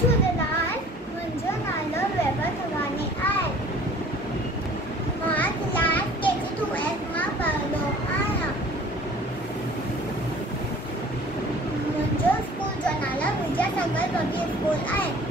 झूलेलाल, मुंहिंजो नालो वैभव थवानी आहे। मां क्लास KG2F मां पढ़ंदो आहियां। मुंहिंजो स्कूल जो नालो विद्यासागर पब्लिक स्कूल आहे।